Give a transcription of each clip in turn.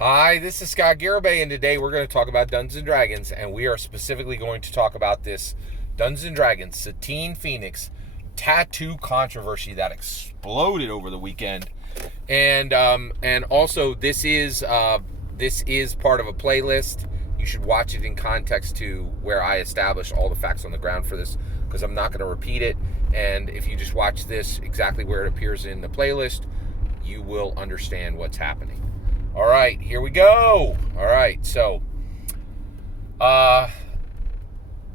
Hi, this is Scott Garibay, and today we're going to talk about Dungeons and Dragons, and we are specifically going to talk about this Dungeons and Dragons Satine Phoenix tattoo controversy that exploded over the weekend, and also this is part of a playlist. You should watch it in context to where I establish all the facts on the ground for this, because I'm not going to repeat it. And if you just watch this exactly where it appears in the playlist, you will understand what's happening. All right, here we go. All right, so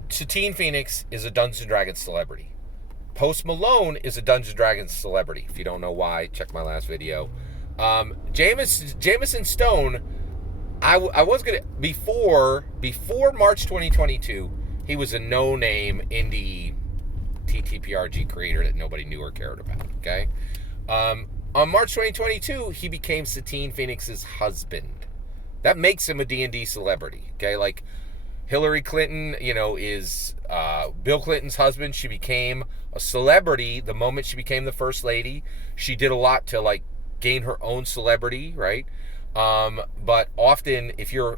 Satine Phoenix is a Dungeons and Dragons celebrity. Post Malone is a Dungeons and Dragons celebrity. If you don't know why, check my last video. Jamison Stone, I was gonna before March 2022, he was a no-name indie TTRPG creator that nobody knew or cared about. Okay. On March 2022, he became Satine Phoenix's husband. That makes him a D&D celebrity, okay? Like, Hillary Clinton, is Bill Clinton's husband. She became a celebrity the moment she became the first lady. She did a lot to, like, gain her own celebrity, right? But often, if you're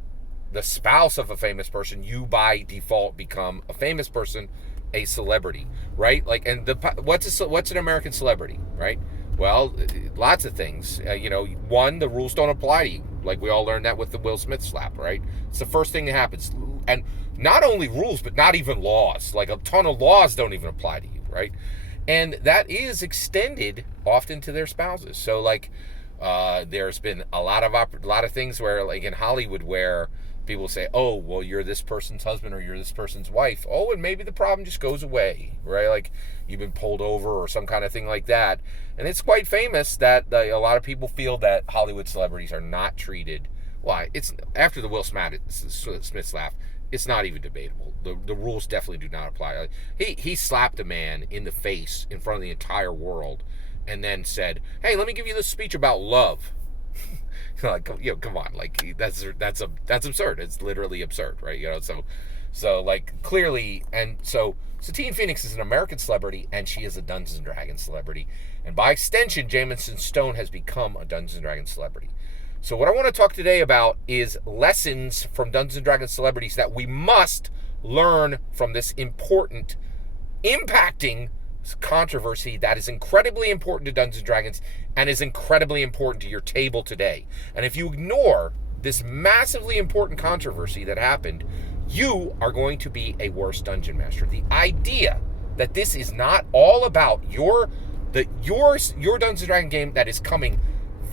the spouse of a famous person, you, by default, become a famous person, a celebrity, right? Like, and what's an American celebrity, right? Well, lots of things. One, the rules don't apply to you. Like, we all learned that with the Will Smith slap, right? It's the first thing that happens. And not only rules, but not even laws. Like, a ton of laws don't even apply to you, right? And that is extended often to their spouses. So, like, there's been a lot of things where, like, in Hollywood, where people say, oh, well, you're this person's husband or you're this person's wife. Oh, and maybe the problem just goes away, right? Like, you've been pulled over or some kind of thing like that. And it's quite famous that a lot of people feel that Hollywood celebrities are not treated. Well, it's after the Will Smith laugh, it's not even debatable. The rules definitely do not apply. He slapped a man in the face in front of the entire world and then said, hey, let me give you this speech about love. Like, come on, like, that's absurd. It's literally absurd, right? So like, clearly. And so Satine Phoenix is an American celebrity, and she is a Dungeons and Dragons celebrity, and by extension, Jamison Stone has become a Dungeons and Dragons celebrity. So what I want to talk today about is lessons from Dungeons and Dragons celebrities that we must learn from this important, impacting controversy that is incredibly important to Dungeons and Dragons and is incredibly important to your table today. And if you ignore this massively important controversy that happened, you are going to be a worse dungeon master. The idea that this is not all about your Dungeons and Dragons game that is coming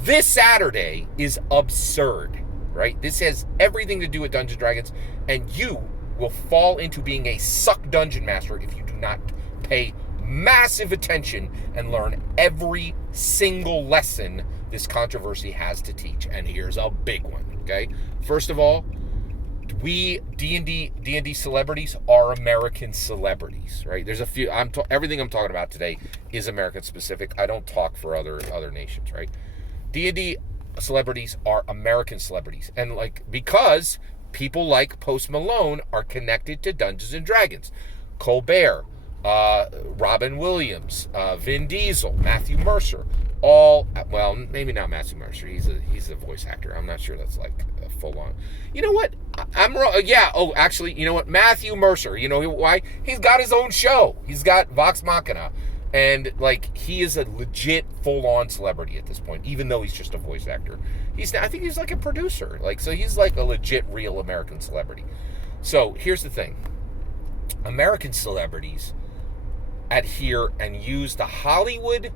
this Saturday is absurd, right? This has everything to do with Dungeons and Dragons, and you will fall into being a suck dungeon master if you do not pay massive attention and learn every single lesson this controversy has to teach. And here's a big one, okay? First of all, we D&D celebrities are American celebrities, right? There's a few. Everything I'm talking about today is American specific. I don't talk for other nations, right? D&D celebrities are American celebrities, and like, because people like Post Malone are connected to Dungeons and Dragons, Colbert, Robin Williams, Vin Diesel, Matthew Mercer, all, well, maybe not Matthew Mercer. He's a voice actor. I'm not sure that's like a full on. You know what? I'm wrong. Yeah. Oh, actually, you know what? Matthew Mercer. You know why? He's got his own show. He's got Vox Machina, and like, he is a legit full on celebrity at this point, even though he's just a voice actor. I think he's like a producer. Like, so he's like a legit real American celebrity. So here's the thing: American celebrities adhere and use the Hollywood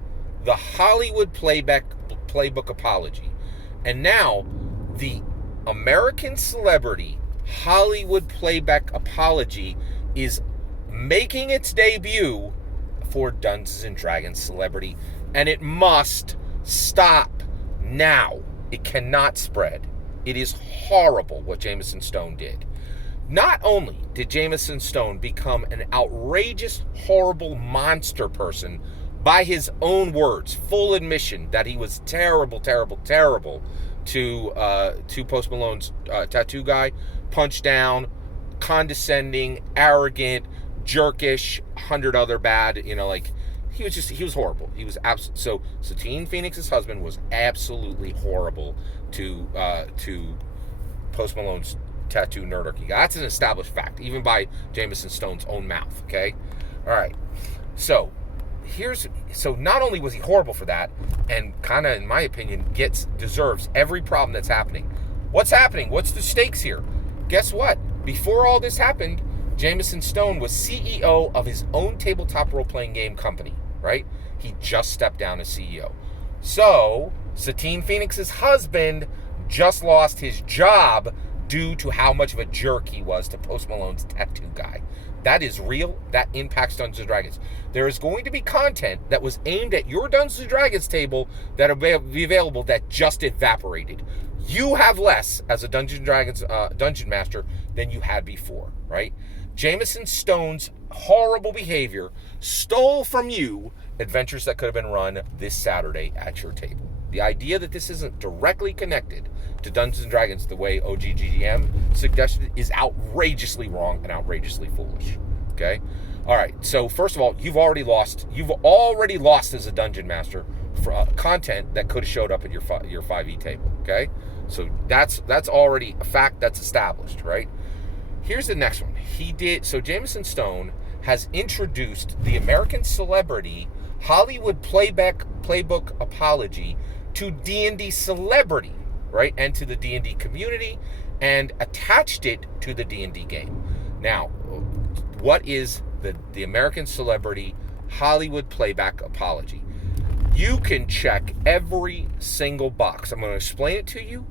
playbook apology. And now the American celebrity Hollywood playback apology is making its debut for Dungeons and Dragons celebrity, and it must stop now. It cannot spread. It is horrible what Jamison Stone did. Not only did Jamison Stone become an outrageous, horrible monster person by his own words, full admission that he was terrible to Post Malone's tattoo guy, punch down, condescending, arrogant, jerkish, 100 other bad, like, he was horrible. He was so Satine Phoenix's husband was absolutely horrible to Post Malone's tattoo nerdarchy guy. That's an established fact, even by Jamison Stone's own mouth. Okay, all right. So not only was he horrible for that, and kind of, in my opinion, deserves every problem that's happening. What's happening? What's the stakes here? Guess what? Before all this happened, Jamison Stone was CEO of his own tabletop role-playing game company, right? He just stepped down as CEO. So, Satine Phoenix's husband just lost his job due to how much of a jerk he was to Post Malone's tattoo guy. That is real. That impacts Dungeons & Dragons. There is going to be content that was aimed at your Dungeons & Dragons table that will be available that just evaporated. You have less as a Dungeons & Dragons dungeon master than you had before, right? Jamison Stone's horrible behavior stole from you adventures that could have been run this Saturday at your table. The idea that this isn't directly connected to Dungeons & Dragons the way OGGM suggested is outrageously wrong and outrageously foolish, okay? All right, so first of all, you've already lost as a dungeon master for content that could have showed up at your 5e table, okay? So that's already a fact that's established, right? Here's the next one. So Jamison Stone has introduced the American Celebrity Hollywood Playbook Apology to D&D Celebrity, right? And to the D&D community, and attached it to the D&D game. Now, what is the American Celebrity Hollywood Playback Apology? You can check every single box. I'm going to explain it to you,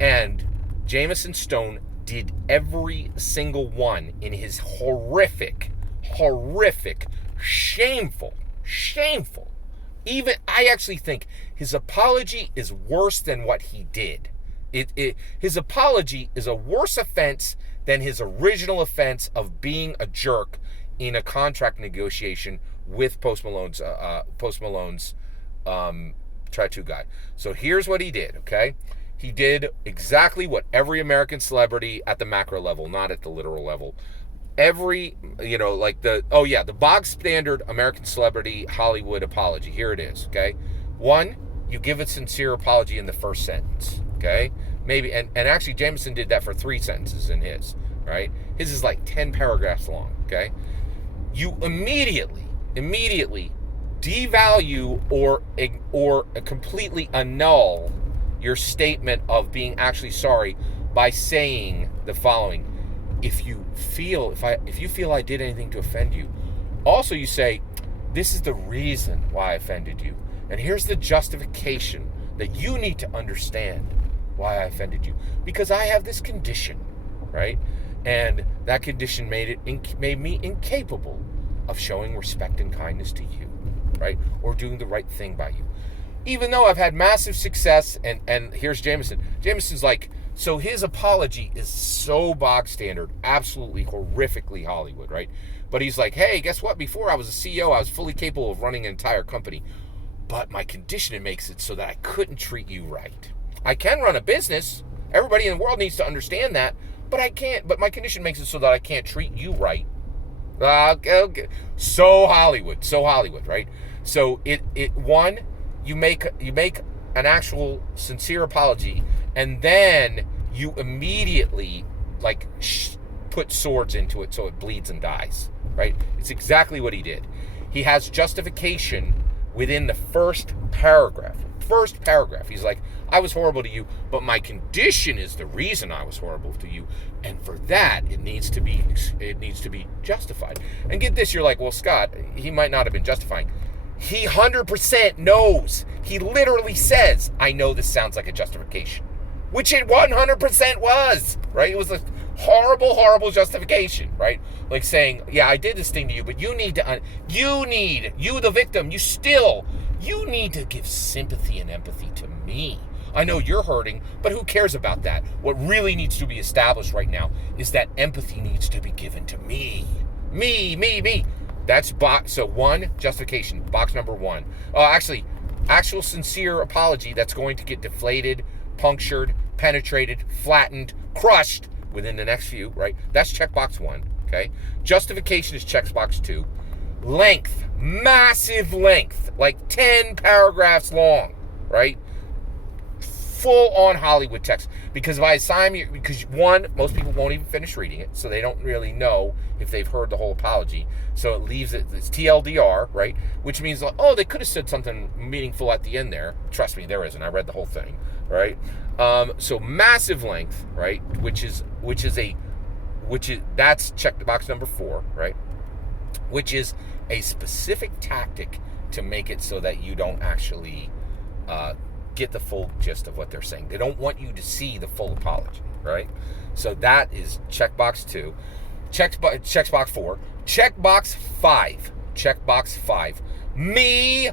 and Jamison Stone did every single one in his horrific, shameful. Even, I actually think his apology is worse than what he did. His apology is a worse offense than his original offense of being a jerk in a contract negotiation with Post Malone's tattoo guy. So here's what he did, okay? He did exactly what every American celebrity at the macro level, not at the literal level. The bog standard American Celebrity Hollywood apology. Here it is, okay? 1, you give a sincere apology in the first sentence, okay? Maybe, and actually Jamison did that for 3 sentences in his, right? His is like 10 paragraphs long, okay? You immediately devalue or completely annul your statement of being actually sorry by saying the following: if you feel I did anything to offend you, also you say, this is the reason why I offended you, and here's the justification that you need to understand why I offended you, because I have this condition, right? And that condition made me incapable of showing respect and kindness to you, right? Or doing the right thing by you. Even though I've had massive success, and here's Jamison. Jamison's like, so his apology is so bog standard, absolutely horrifically Hollywood, right? But he's like, hey, guess what? Before I was a CEO, I was fully capable of running an entire company. But my condition makes it so that I couldn't treat you right. I can run a business. Everybody in the world needs to understand that. But I can't. But my condition makes it so that I can't treat you right. Okay. So Hollywood, right? So you make an actual sincere apology, and then you immediately put swords into it so it bleeds and dies, right? It's exactly what he did. He has justification within the first paragraph. He's like, I was horrible to you, but my condition is the reason I was horrible to you, and for that it needs to be justified. And get this, you're like, well, Scott, he might not have been justifying. He 100% knows. He literally says, I know this sounds like a justification, which it 100% was, right? It was a horrible justification, right? Like saying, yeah, I did this thing to you, but you need the victim, you need to give sympathy and empathy to me. I know you're hurting, but who cares about that? What really needs to be established right now is that empathy needs to be given to me. Me. That's box. So 1, justification, box number 1. Actual sincere apology that's going to get deflated, punctured, penetrated, flattened, crushed within the next few, right? That's checkbox 1, okay? Justification is checkbox 2. Length, massive length, like 10 paragraphs long, right? Full on Hollywood text. Because by the time because one, most people won't even finish reading it, so they don't really know if they've heard the whole apology. So it leaves it's TLDR, right? Which means, like, oh, they could have said something meaningful at the end there. Trust me, there isn't. I read the whole thing, right? So massive length, right? Which is that's check the box number 4, right? Which is a specific tactic to make it so that you don't actually get the full gist of what they're saying. They don't want you to see the full apology, right? So that is checkbox 2. Checkbox 4. Checkbox 5. Checkbox 5. Me.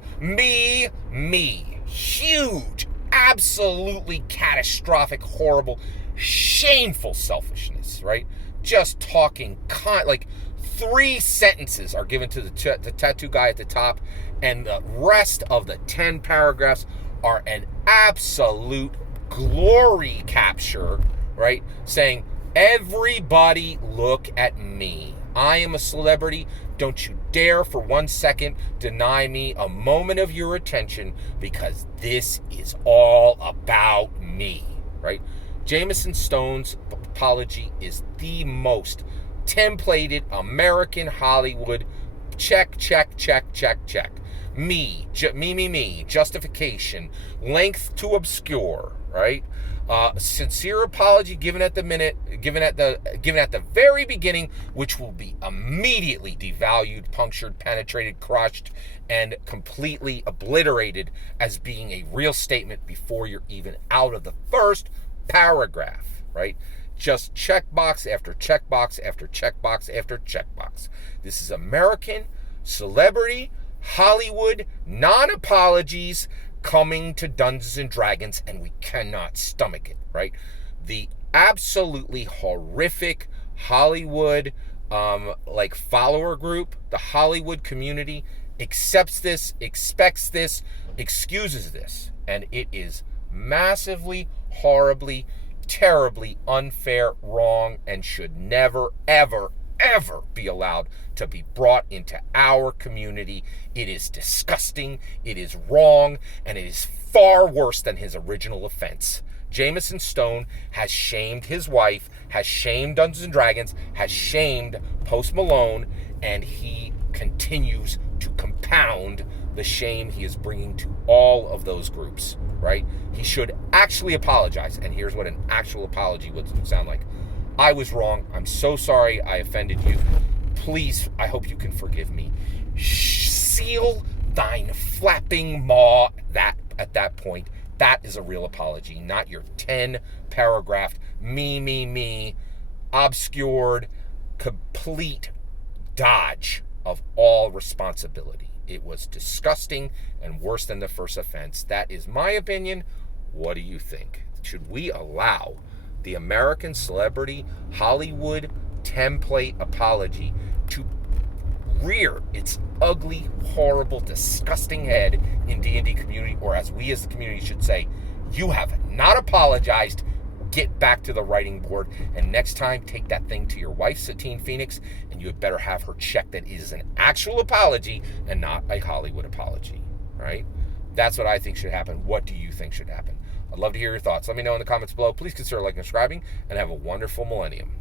Huge, absolutely catastrophic, horrible, shameful selfishness, right? Just talking, like 3 sentences are given to the tattoo guy at the top, and the rest of the 10 paragraphs are an absolute glory capture, right? Saying, everybody look at me. I am a celebrity. Don't you dare for 1 second deny me a moment of your attention, because this is all about me, right? Jamison Stone's apology is the most templated American Hollywood check. Me, justification, length to obscure, right? Sincere apology given at the very beginning, which will be immediately devalued, punctured, penetrated, crushed, and completely obliterated as being a real statement before you're even out of the first paragraph, right? Just checkbox after checkbox after checkbox after checkbox. This is American celebrity Hollywood non-apologies coming to Dungeons and Dragons, and we cannot stomach it, right? The absolutely horrific Hollywood follower group, the Hollywood community, accepts this, expects this, excuses this, and it is massively, horribly, terribly unfair, wrong, and should never, ever be allowed to be brought into our community. It is disgusting, it is wrong, and it is far worse than his original offense. Jamison Stone has shamed his wife, has shamed Dungeons & Dragons, has shamed Post Malone, and he continues to compound the shame he is bringing to all of those groups, right? He should actually apologize, and here's what an actual apology would sound like. I was wrong. I'm so sorry I offended you. Please, I hope you can forgive me. Seal thine flapping maw at that point. That is a real apology, not your 10-paragraph, me, obscured, complete dodge of all responsibility. It was disgusting and worse than the first offense. That is my opinion. What do you think? Should we allow the American celebrity Hollywood template apology to rear its ugly, horrible, disgusting head in D&D community, or as we as the community should say, you have not apologized, get back to the writing board, and next time take that thing to your wife, Satine Phoenix, and you had better have her check that it is an actual apology and not a Hollywood apology, right? That's what I think should happen. What do you think should happen? I'd love to hear your thoughts. Let me know in the comments below. Please consider liking and subscribing, and have a wonderful millennium.